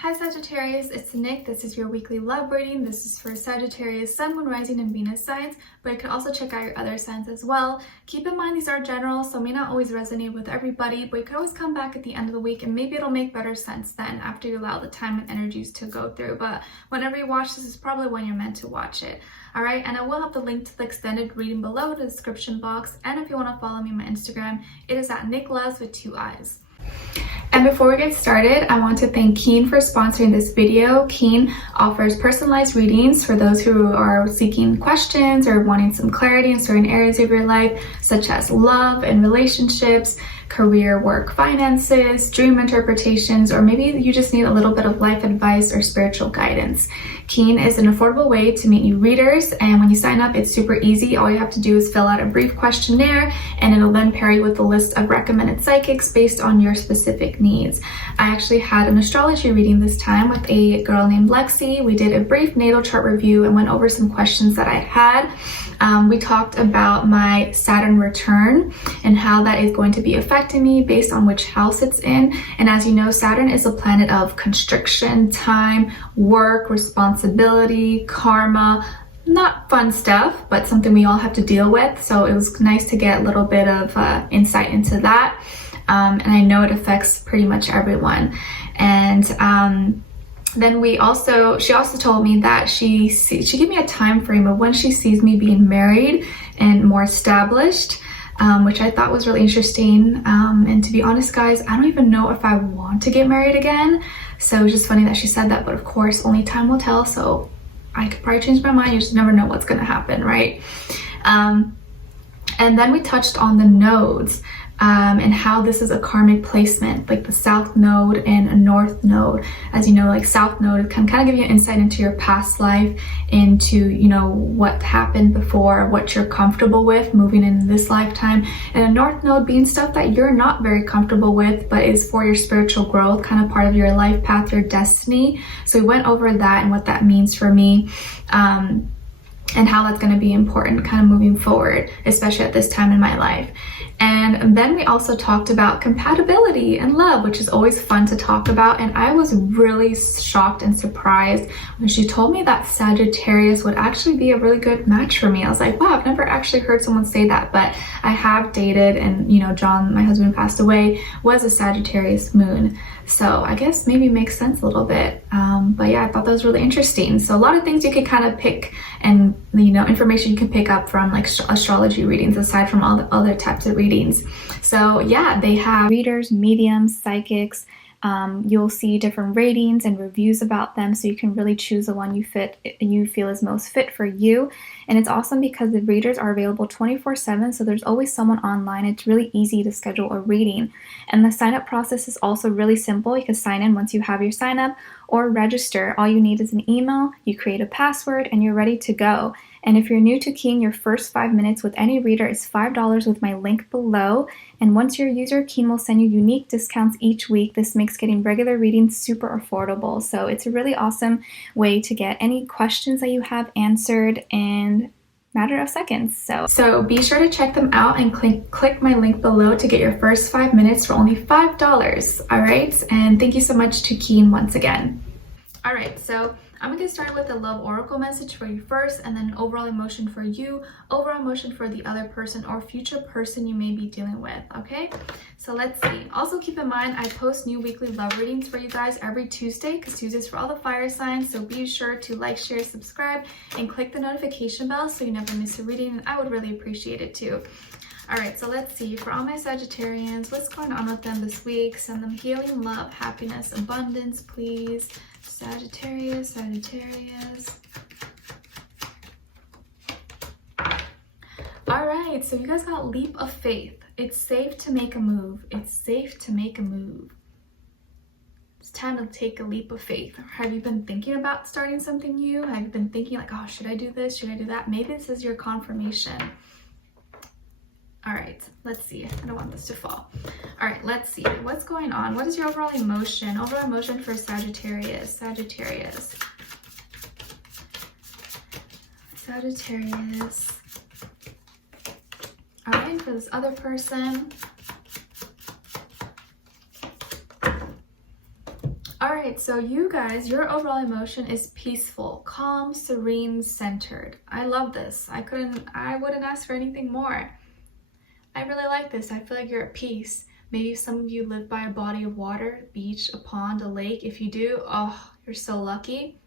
Hi Sagittarius, it's Nick. This is your weekly love reading. This is for Sagittarius, Sun, Moon, Rising, and Venus signs, but you can also check out your other signs as well. Keep in mind these are general, so may not always resonate with everybody, but you can always come back at the end of the week and maybe it'll make better sense then after you allow the time and energies to go through. But whenever you watch this is probably when you're meant to watch it. Alright, and I will have the link to the extended reading below in the description box, and if you want to follow me on my Instagram, it is at Nicloves with 2 eyes. And before we get started, I want to thank Keen for sponsoring this video. Keen offers personalized readings for those who are seeking questions or wanting some clarity in certain areas of your life, such as love and relationships, career, work, finances, dream interpretations, or maybe you just need a little bit of life advice or spiritual guidance. Keen is an affordable way to meet new readers, and when you sign up, it's super easy. All you have to do is fill out a brief questionnaire, and it'll then pair you with a list of recommended psychics based on your specific needs. I actually had an astrology reading this time with a girl named Lexi. We did a brief natal chart review and went over some questions that I had. We talked about my Saturn return and how that is going to be affecting me based on which house it's in. And as you know, Saturn is a planet of constriction, time, work, responsibility, karma. Not fun stuff, but something we all have to deal with. So it was nice to get a little bit of insight into that. And I know it affects pretty much everyone. And then she also told me that she gave me a time frame of when she sees me being married and more established, which I thought was really interesting. And to be honest, guys, I don't even know if I want to get married again. So it's just funny that she said that, but of course, only time will tell. So I could probably change my mind. You just never know what's going to happen, right? And then we touched on the nodes. And how this is a karmic placement, like the South Node and a North Node. As you know, like South Node can kind of give you an insight into your past life, into, you know, what happened before, what you're comfortable with moving in this lifetime. And a North Node being stuff that you're not very comfortable with, but is for your spiritual growth, kind of part of your life path, your destiny. So we went over that and what that means for me. And how that's going to be important kind of moving forward, especially at this time in my life. And then we also talked about compatibility and love, which is always fun to talk about. And I was really shocked and surprised when she told me that Sagittarius would actually be a really good match for me. I was like, wow, I've never actually heard someone say that, but I have dated, and you know, John, my husband, passed away, was a Sagittarius moon. So I guess maybe makes sense a little bit. But yeah, I thought that was really interesting. So a lot of things you could kind of pick, and you know, information you can pick up from like astrology readings aside from all the other types of readings. So yeah, they have readers, mediums, psychics. You'll see different ratings and reviews about them, so you can really choose the one you feel is most fit for you. And it's awesome because the readers are available 24/7, so there's always someone online. It's really easy to schedule a reading, and the sign up process is also really simple. You can sign in once you have your sign up or register. All you need is an email, you create a password, and you're ready to go. And if you're new to Keen, your first 5 minutes with any reader is $5 with my link below. And once you're a user, Keen will send you unique discounts each week. This makes getting regular readings super affordable. So it's a really awesome way to get any questions that you have answered in a matter of seconds. So be sure to check them out and click my link below to get your first 5 minutes for only $5. All right. And thank you so much to Keen once again. All right. So I'm going to get started with a love oracle message for you first, and then an overall emotion for you, overall emotion for the other person or future person you may be dealing with, okay? So let's see. Also keep in mind, I post new weekly love readings for you guys every Tuesday, because Tuesday's for all the fire signs, so be sure to like, share, subscribe, and click the notification bell so you never miss a reading, and I would really appreciate it too. All right, so let's see. For all my Sagittarians, what's going on with them this week? Send them healing, love, happiness, abundance, please. Sagittarius, Sagittarius. All right, so you guys got leap of faith. It's safe to make a move. It's safe to make a move. It's time to take a leap of faith. Have you been thinking about starting something new? Have you been thinking like, oh, should I do this? Should I do that? Maybe this is your confirmation. All right, let's see. I don't want this to fall. All right, let's see. What's going on? What is your overall emotion? Overall emotion for Sagittarius. Sagittarius. Sagittarius. All right, for this other person. All right, so you guys, your overall emotion is peaceful, calm, serene, centered. I love this. I wouldn't ask for anything more. I really like this. I feel like you're at peace. Maybe some of you live by a body of water, beach, a pond, a lake. If you do, oh, you're so lucky.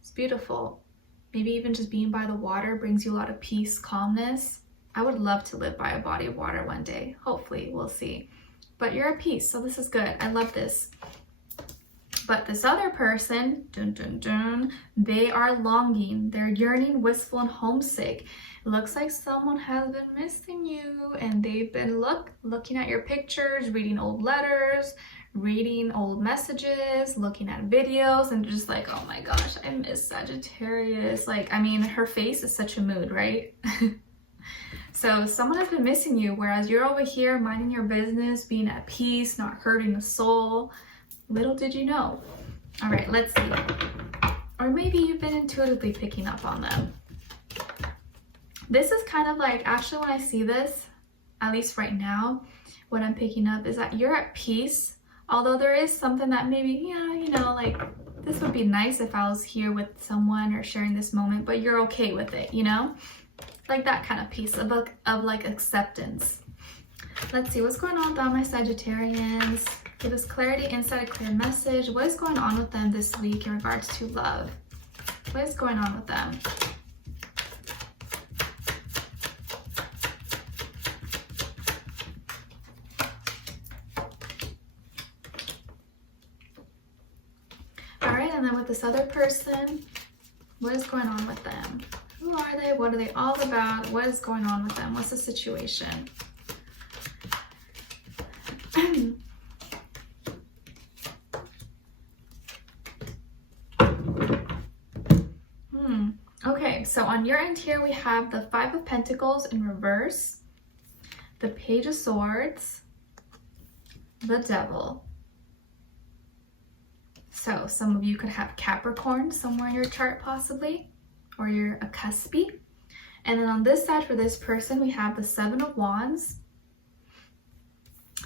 It's beautiful. Maybe even just being by the water brings you a lot of peace, calmness. I would love to live by a body of water one day. Hopefully, we'll see. But you're at peace, so this is good. I love this. But this other person, dun, dun, dun, they are longing. They're yearning, wistful, and homesick. It looks like someone has been missing you, and they've been looking at your pictures, reading old letters, reading old messages, looking at videos, and just like, oh my gosh, I miss Sagittarius. Like, I mean, her face is such a mood, right? So someone has been missing you, whereas you're over here minding your business, being at peace, not hurting the soul. Little did you know. All right, let's see. Or maybe you've been intuitively picking up on them. This is kind of like, actually when I see this, at least right now, what I'm picking up is that you're at peace. Although there is something that maybe, yeah, you know, like this would be nice if I was here with someone or sharing this moment, but you're okay with it, you know? Like that kind of peace of like acceptance. Let's see what's going on with all my Sagittarians. Give us clarity, insight, a clear message. What is going on with them this week in regards to love? What is going on with them? All right, and then with this other person, what is going on with them? Who are they? What are they all about? What is going on with them? What's the situation? Okay, so on your end here, we have the Five of Pentacles in reverse, the Page of Swords, the Devil. So some of you could have Capricorn somewhere in your chart possibly, or you're a cuspy. And then on this side for this person, we have the Seven of Wands,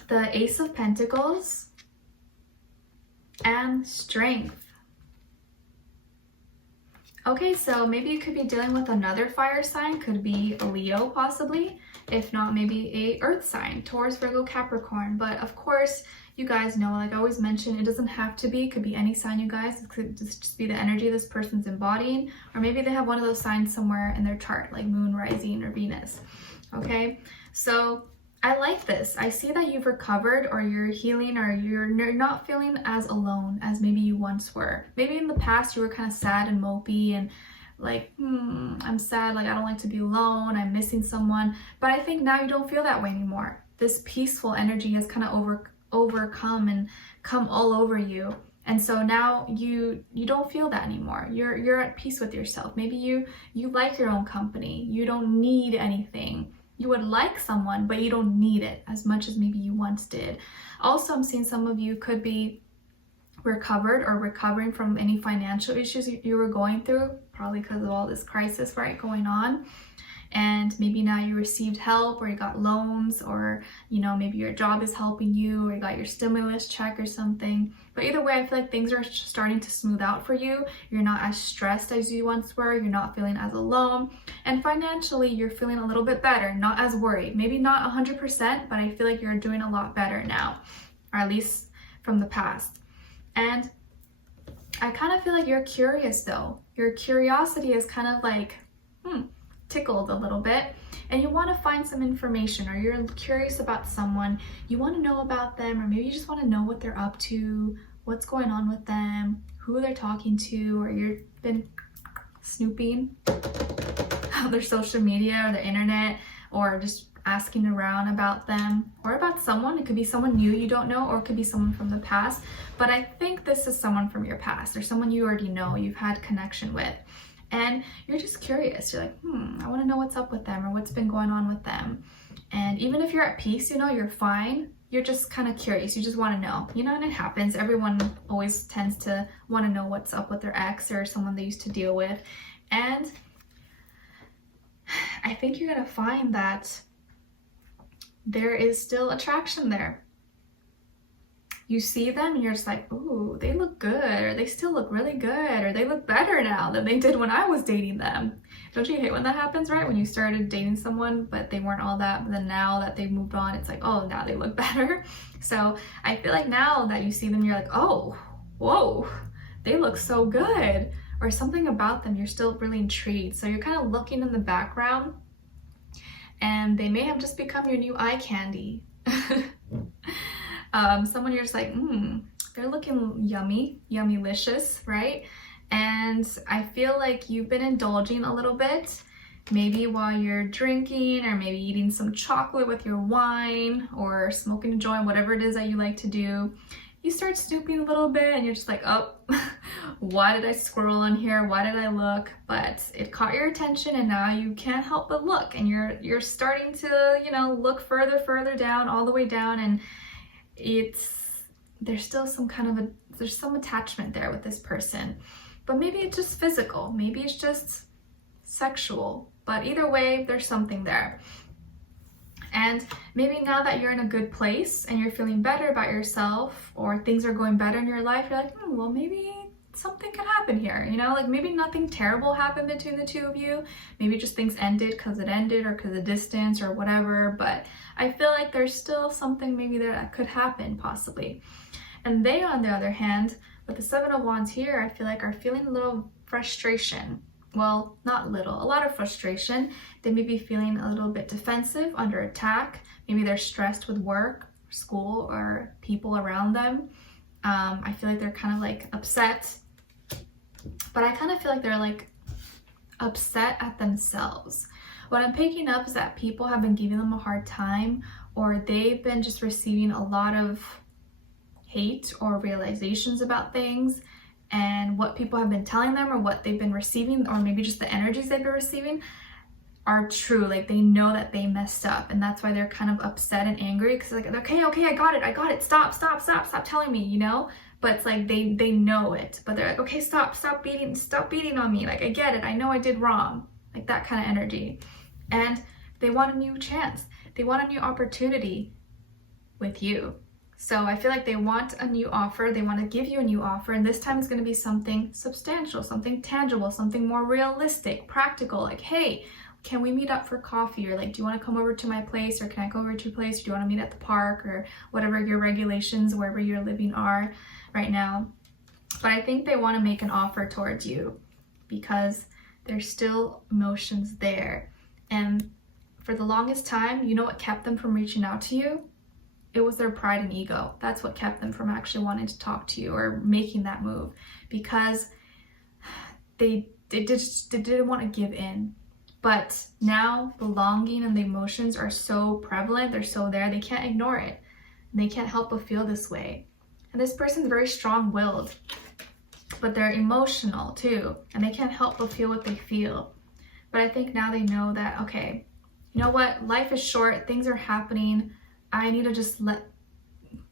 the Ace of Pentacles, and Strength. Okay, so maybe you could be dealing with another fire sign, could be a Leo possibly, if not maybe a earth sign, Taurus, Virgo, Capricorn. But of course, you guys know, like I always mention, it doesn't have to be, it could be any sign, you guys. It could just be the energy this person's embodying, or maybe they have one of those signs somewhere in their chart, like Moon, Rising, or Venus. Okay, so I like this. I see that you've recovered, or you're healing, or you're not feeling as alone as maybe you once were. Maybe in the past you were kind of sad and mopey and like, I'm sad, like I don't like to be alone, I'm missing someone. But I think now you don't feel that way anymore. This peaceful energy has kind of overcome and come all over you. And so now you don't feel that anymore. You're at peace with yourself. Maybe you like your own company. You don't need anything. You would like someone, but you don't need it as much as maybe you once did. Also, I'm seeing some of you could be recovered or recovering from any financial issues you were going through, probably because of all this crisis, right, going on. And maybe now you received help, or you got loans, or, you know, maybe your job is helping you, or you got your stimulus check or something. But either way, I feel like things are starting to smooth out for you. You're not as stressed as you once were. You're not feeling as alone. And financially, you're feeling a little bit better, not as worried. Maybe not 100%, but I feel like you're doing a lot better now, or at least from the past. And I kind of feel like you're curious though. Your curiosity is kind of like, tickled a little bit, and you want to find some information, or you're curious about someone, you want to know about them, or maybe you just want to know what they're up to, what's going on with them, who they're talking to, or you've been snooping on their social media or the internet, or just asking around about them or about someone. It could be someone new you don't know, or it could be someone from the past, but I think this is someone from your past, or someone you already know, you've had connection with. And you're just curious. You're like, I want to know what's up with them, or what's been going on with them. And even if you're at peace, you know, you're fine, you're just kind of curious. You just want to know, you know, and it happens. Everyone always tends to want to know what's up with their ex or someone they used to deal with. And I think you're going to find that there is still attraction there. you see them and you're just like, ooh, they look good, or they still look really good, or they look better now than they did when I was dating them. Don't you hate when that happens, right? When you started dating someone, but they weren't all that, but then now that they've moved on, it's like, oh, now they look better. So I feel like now that you see them, you're like, oh, whoa, they look so good. Or something about them, you're still really intrigued. So you're kind of looking in the background, and they may have just become your new eye candy. Someone you're just like, they're looking yummy, yummylicious, right? And I feel like you've been indulging a little bit, maybe while you're drinking, or maybe eating some chocolate with your wine, or smoking a joint, whatever it is that you like to do. You start snooping a little bit and you're just like, oh, why did I scroll on here? Why did I look? But it caught your attention, and now you can't help but look, and you're starting to, you know, look further down, all the way down, and there's still some kind of there's some attachment there with this person. But maybe it's just physical, maybe it's just sexual, but either way, there's something there. And maybe now that you're in a good place and you're feeling better about yourself, or things are going better in your life, you're like, well, maybe something could happen here, you know, like maybe nothing terrible happened between the two of you. Maybe just things ended because it ended, or because of distance, or whatever. But I feel like there's still something maybe there that could happen, possibly. And they, on the other hand, with the Seven of Wands here, I feel like are feeling a little frustration. Well, not little, a lot of frustration. They may be feeling a little bit defensive, under attack. Maybe they're stressed with work, school, or people around them. I feel like they're kind of like upset, but I kind of feel like they're like upset at themselves. What I'm picking up is that people have been giving them a hard time, or they've been just receiving a lot of hate or realizations about things, and what people have been telling them, or what they've been receiving, or maybe just the energies they've been receiving are true. Like they know that they messed up, and that's why they're kind of upset and angry, because like, okay, I got it, stop telling me, you know. But it's like they know it, but they're like, okay, stop beating on me, like I get it, I know I did wrong, like that kind of energy. And they want a new chance, they want a new opportunity with you. So I feel like they want a new offer, they want to give you a new offer, and this time it's going to be something substantial, something tangible, something more realistic, practical, like, hey, can we meet up for coffee? Or like, do you want to come over to my place, or can I go over to your place? Or do you want to meet at the park, or whatever your regulations wherever you're living are right now? But I think they want to make an offer towards you, because there's still emotions there. And for the longest time, you know what kept them from reaching out to you? It was their pride and ego. That's what kept them from actually wanting to talk to you or making that move, because they didn't want to give in. But now the longing and the emotions are so prevalent, they're so there, they can't ignore it. And they can't help but feel this way. And this person's very strong-willed, but they're emotional too, and they can't help but feel what they feel. But I think now they know that, okay, you know what, life is short, things are happening, I need to just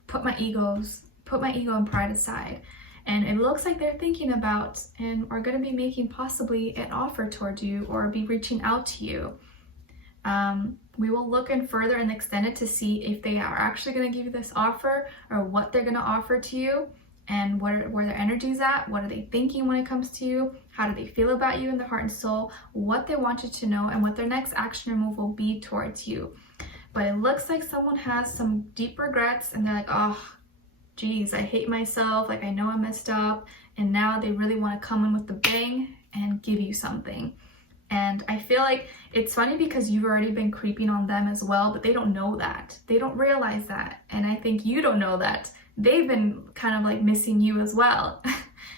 put my ego and pride aside. And it looks like they're thinking about and are going to be making possibly an offer towards you, or be reaching out to you. We will look in further and extended to see if they are actually going to give you this offer, or what they're going to offer to you, and where their energy's at, what are they thinking when it comes to you, how do they feel about you in their heart and soul, what they want you to know, and what their next action or move will be towards you. But it looks like someone has some deep regrets, and they're like, oh, geez, I hate myself, like I know I messed up, and now they really want to come in with the bang and give you something. And I feel like it's funny because you've already been creeping on them as well, but they don't know that. They don't realize that. And I think you don't know that. They've been kind of like missing you as well.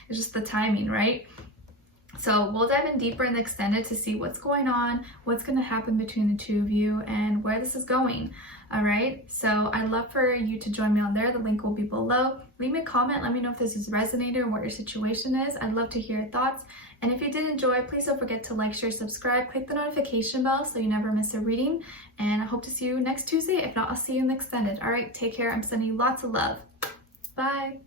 It's just the timing, right? So we'll dive in deeper and extended to see what's going on, what's going to happen between the two of you, and where this is going. All right, so I'd love for you to join me on there. The link will be below. Leave me a comment. Let me know if this has resonated and what your situation is. I'd love to hear your thoughts. And if you did enjoy, please don't forget to like, share, subscribe, click the notification bell so you never miss a reading. And I hope to see you next Tuesday. If not, I'll see you in the extended. All right, take care. I'm sending you lots of love. Bye.